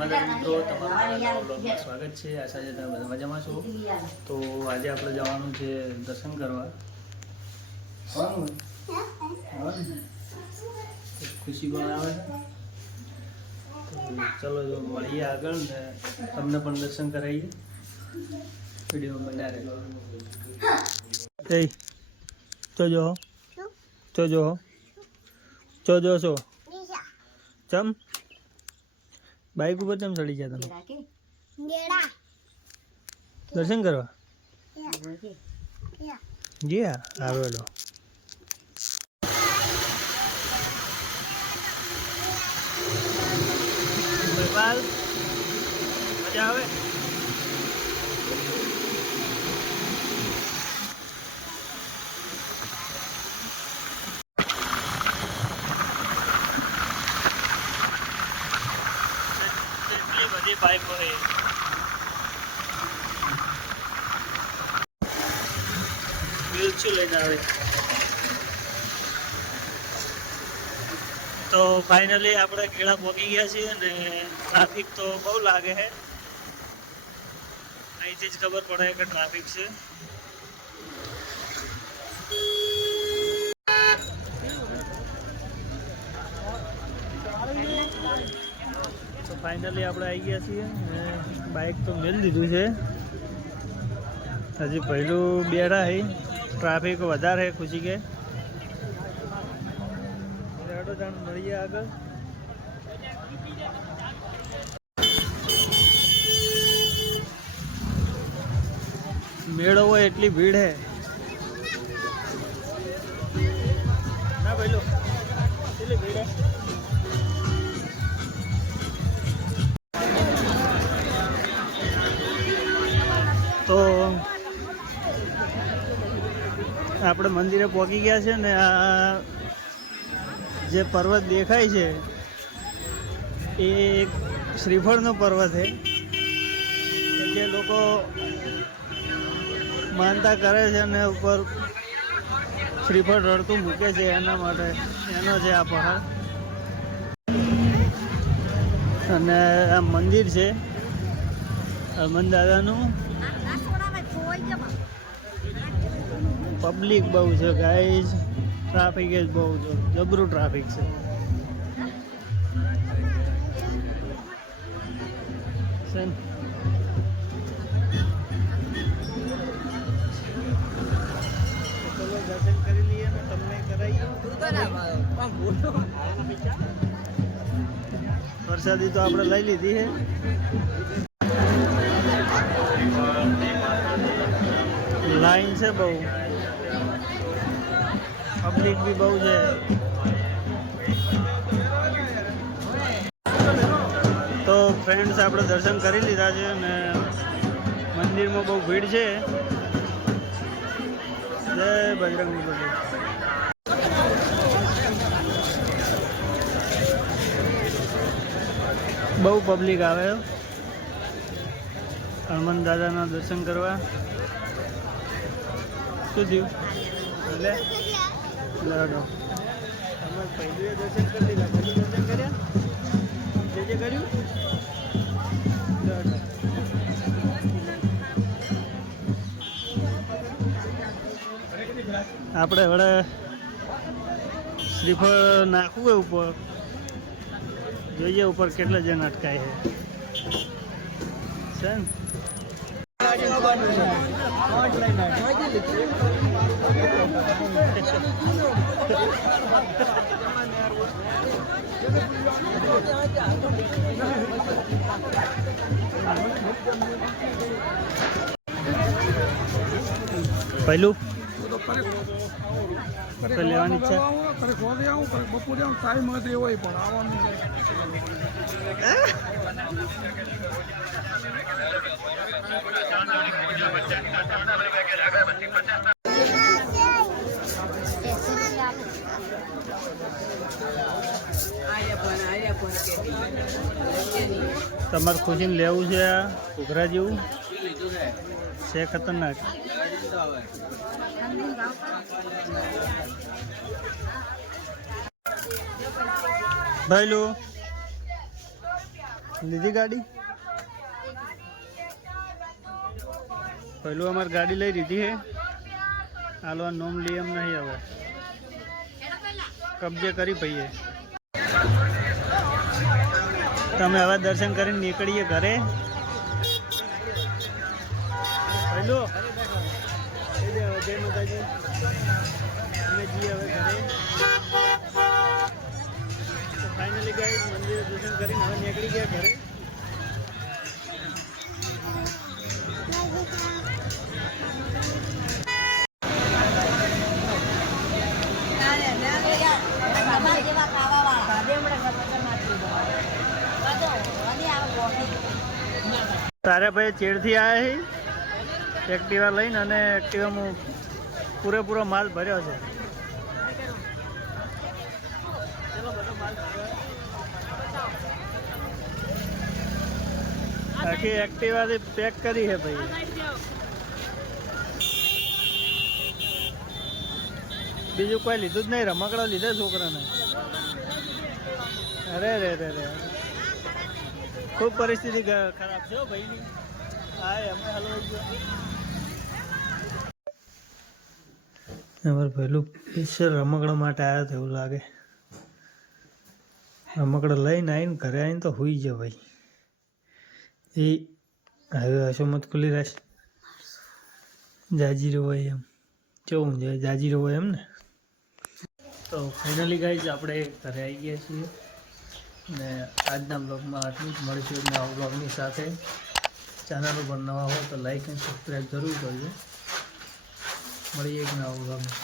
નમસ્કાર મિત્રો, તમારું નવા બ્લોગમાં સ્વાગત છે. આશા છે તમે બધા મજામાં છો. તો આજે આપણે જવાનું છે દર્શન કરવા. ખુશી પણ આવે છે. ચલો જો મળીએ આગળ ને તમને પણ દર્શન કરાવીએ. વિડીયો બનાવે જોજો જોજો જોજો છો ચમ બાઈક ઉપર કેમ ચડી ગયા તમે દર્શન કરવા? જી હા, સારું હેલો. મજા આવે? બધી બાઈકો છે. શું લઈને આવે? તો ફાઇનલી આપણે કેળા પહોંચી ગયા છીએ ને ટ્રાફિક તો બહુ લાગે છે. અહીંથી જ ખબર પડે કે ટ્રાફિક છે. તો ફાઇનલી આપણે આવી ગયા છીએ ને બાઇક તો મેળ દીધું છે. હજી પહેલું બેડા છે, ટ્રાફિક વધારે ખુશી કે મળીએ આગળ. મેળો હોય એટલી ભીડ હે ના પહેલું એટલી ભીડ હે. તો આપણે મંદિરે પહોંચી ગયા છે ને આ જે પર્વત દેખાય છે એ એક શ્રીફળનો પર્વત છે. જે લોકો માનતા કરે છે અને ઉપર શ્રીફળ રડતું મૂકે છે એના માટે એનો છે આ પહાડ. અને આ મંદિર છે હનુમાન દાદાનું. પબ્લિક બહુ છે ગાઈઝ, ટ્રાફિક જ બહુ છે, જબરું ટ્રાફિક છે. દર્શન કરી લઈએ ને તમને કરાવીએ. પ્રસાદી તો આપણે લઈ લીધી છે. લાઈન છે બહુ, પબ્લિક બી બહુ છે. તો ફ્રેન્ડ્સ આપણે દર્શન કરી લીધા છે અને મંદિરમાં બહુ ભીડ છે. જય બજરંગ બલી. બહુ પબ્લિક આવે હનુમાન દાદાના દર્શન કરવા. શું થયું? એટલે લડો તમે પહેલું દર્શન કરી લીધા, પહેલું દર્શન કર્યા જે કર્યું. આપણે હવે શ્રીફળ નાખવું હોય ઉપર, જોઈએ ઉપર કેટલા જણ અટકાય છે ને. પહેલું લેવાની ઈચ્છા બપોરે ટાઈમ હતો એવો પણ આવવાનું. તમારે ખુશીને લેવું છે આ ઘૂઘરા જેવું છે, ખતરનાક. ભાઈલું લીધી ગાડી પહેલું અમારે ગાડી લઈ લીધી હે હાલવા નોમ લી એમ નહીં હવે કબજે કરી ભાઈએ તમે હવે દર્શન કરીને નીકળીએ ઘરે પહેલું જય માતાજી અમે જઈએ હવે ઘરે તો ફાઇનલી ગાઈસ મંદિરે દર્શન કરીને હવે નીકળી ગયા ઘરે તારે ભાઈ ચેડથી આવ્યા છે એક્ટિવા લઈને અને એક્ટિવામાં પૂરેપૂરો માલ ભર્યો છે આખી એક્ટિવાથી પેક કરી છે ભાઈ બીજું કોઈ લીધું જ નહીં રમકડા લીધા છોકરાને અરે રે રે રે ખૂબ પરિસ્થિતિ ખરાબ છે ભાઈની હા અમે હલવાઈ ગયો અમારે પહેલું સ્પેશિયલ રમકડા માટે આવ્યા હતા એવું લાગે રમકડા લઈને આવીને ઘરે આવીને તો હોઈ જાય ભાઈ એ હવે હશોમત ખુલ્લી રહેશે જાજીરો હોય એમ કેવું છે જાજીરો હોય એમ ને તો ફાઇનલી ગાઈઝ આપણે ઘરે આવી ગયા છીએ ને આજના બ્લોગમાં આટલું જ મળીશું નવા બ્લોગની સાથે ચેનલ ઉપર નવા હોય તો લાઈક અને સબસ્ક્રાઈબ જરૂર કરજો મળીએ એક નવા બ્લોગમાં